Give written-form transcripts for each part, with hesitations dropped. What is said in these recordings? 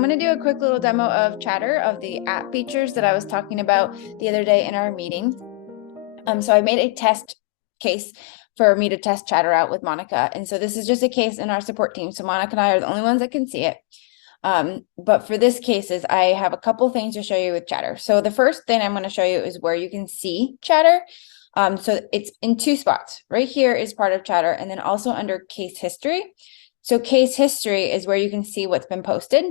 I'm going to do a quick little demo of Chatter, of the app features that I was talking about the other day in our meeting. So I made a test case for me to test Chatter out with Monica. And so this is just a case in our support team. So Monica and I are the only ones that can see it. But for this case is I have a couple things to show you with Chatter. So the first thing I'm going to show you is where you can see Chatter. So it's in two spots. Right here is part of Chatter, and then also under case history. So case history is where you can see what's been posted.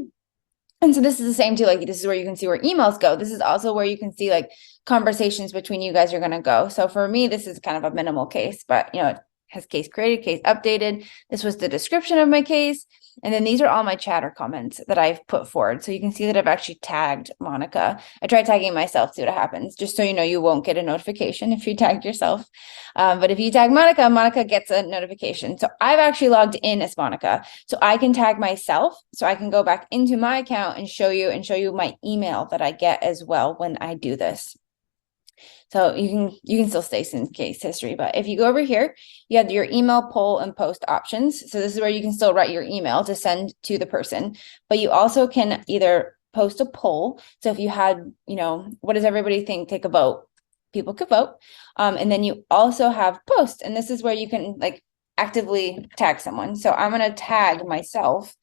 And so this is the same too, like this is where you can see where emails go. This is also where you can see like conversations between you guys are going to go. So for me, this is kind of a minimal case, but it has case created, case updated. This was the description of my case. And then these are all my Chatter comments that I've put forward. So you can see that I've actually tagged Monica. I tried tagging myself, see what happens. Just so you know, you won't get a notification if you tagged yourself. But if you tag Monica, Monica gets a notification. So I've actually logged in as Monica. So I can tag myself. So I can go back into my account and show you my email that I get as well when I do this. So you can still stay in case history, but if you go over here, you have your email, poll, and post options. So this is where you can still write your email to send to the person, but you also can either post a poll. So if you had, what does everybody think? Take a vote. People could vote. And then you also have post, and this is where you can like actively tag someone. So I'm going to tag myself.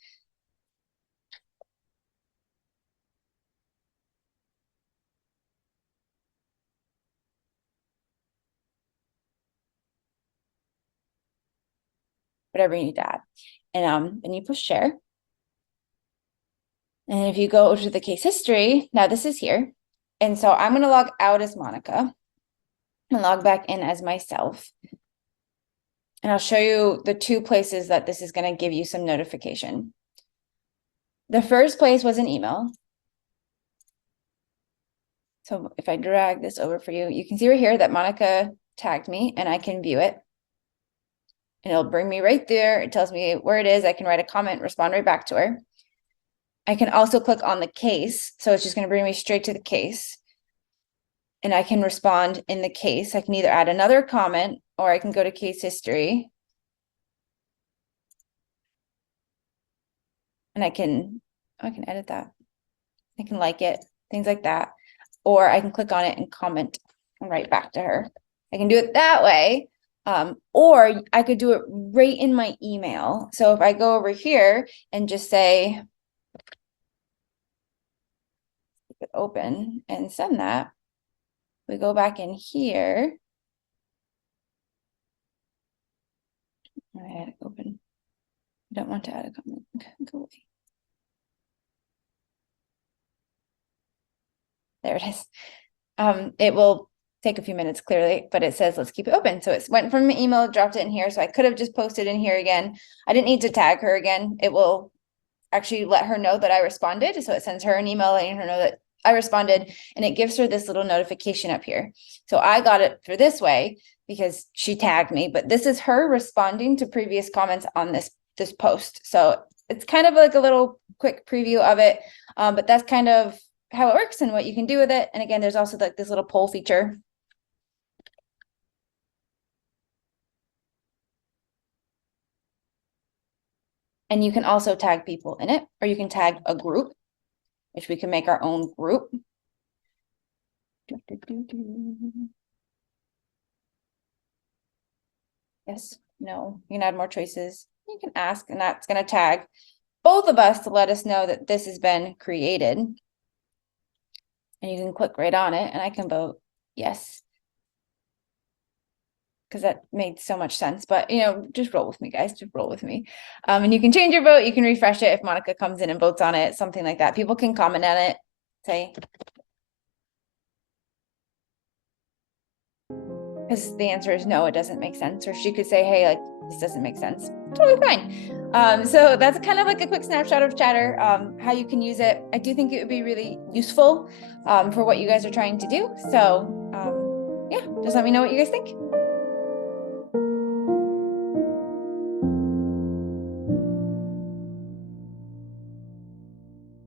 Whatever you need to add. And you push share. And if you go to the case history, now this is here. And so I'm going to log out as Monica and log back in as myself. And I'll show you the two places that this is going to give you some notification. The first place was an email. So if I drag this over for you, you can see right here that Monica tagged me and I can view it. And it'll bring me right there. It tells me where it is. I can write a comment, respond right back to her. I can also click on the case. So it's just going to bring me straight to the case. And I can respond in the case. I can either add another comment or I can go to case history. And I can edit that. I can like it, things like that. Or I can click on it and comment and write back to her. I can do it that way. Or I could do it right in my email. So if I go over here and just say, open and send that, we go back in here. I had it open. I don't want to add a comment. Go away. There it is. It will take a few minutes clearly, but it says let's keep it open. So it went from my email, dropped it in here. So I could have just posted in here again. I didn't need to tag her again. It will actually let her know that I responded. So it sends her an email letting her know that I responded, and it gives her this little notification up here. So I got it for this way because she tagged me, but this is her responding to previous comments on this post. So it's kind of like a little quick preview of it, but that's kind of how it works and what you can do with it. And again, there's also like this little poll feature. And you can also tag people in it, or you can tag a group, which we can make our own group. Yes, no, you can add more choices. You can ask, and that's going to tag both of us to let us know that this has been created. And you can click right on it, and I can vote yes. Because that made so much sense, but just roll with me, guys, just roll with me. And you can change your vote, you can refresh it if Monica comes in and votes on it, something like that. People can comment on it, say, because the answer is no, it doesn't make sense. Or she could say, hey, like, this doesn't make sense. Totally fine. So that's kind of like a quick snapshot of Chatter, how you can use it. I do think it would be really useful for what you guys are trying to do. So yeah, just let me know what you guys think.